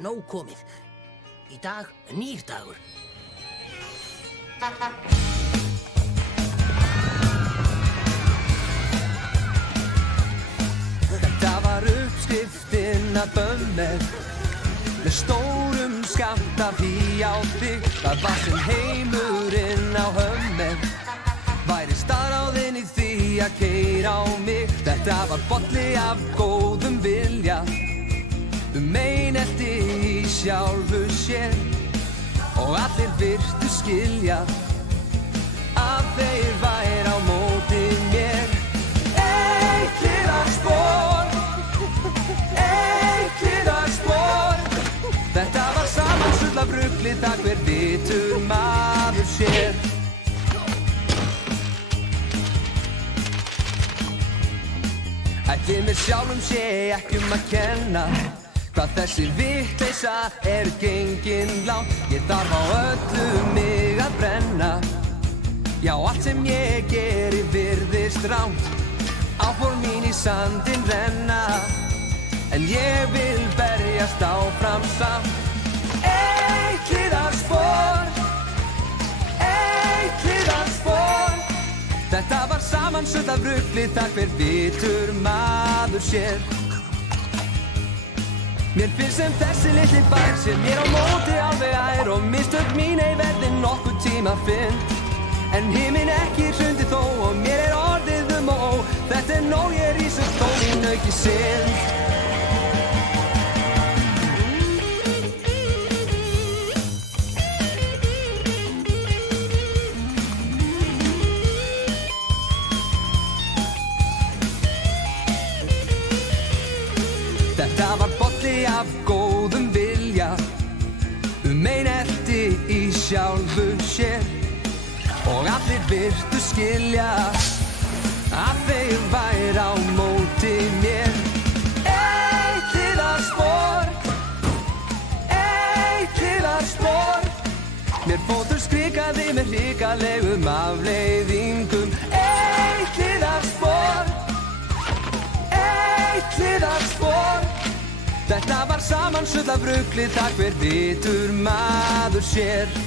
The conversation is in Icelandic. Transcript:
nóg komið. Í dag, nýr dagur. Þetta var uppskriftin að bönner með stórum skammt af hýjátti. Það var sem heimurinn á hömmer væri staðráðinn í því að keyra á mig. Þetta var bolli af góðum vilja einelti í sjálfu sér og allir virtu skilja að þeir væri á móti mér. Eitt hliðarspor, eitt hliðarspor. Þetta var samansöll af rugli, það hver vitur maður sér. Ætli mér sjálfum sé ekki að kenna hvað þessi vitleysa gengin langt. Ég þarf á öllu mig að brenna. Já, allt sem ég geri virðist rangt. Áform mín í sandinn renna. En ég vil berjast áfram samt. Eitt hliðarspor, eitt hliðarspor. Þetta var samansöll af rugli, það hver vitur maður sér. Mér finnst sem þessi litli bær sem mér á móti alveg ær og mistök mín ei verði nokkuð tíma fyrnd. En himinn ekki hrundi þó og mér orðið ó. Þetta nóg, ég rís upp þó mín auki synd. Þetta var bolli af góðum vilja einelti í sjálfu sér og allir virtu skilja að þeir væri á móti mér. Eitt hliðarspor, eitt hliðarspor. Mér fótur skrikaði með hrikalegum afleiðingum. Eitt hliðarspor, eitt hliðarspor. Þetta var samansöll af rugli, það hver vitur maður sér.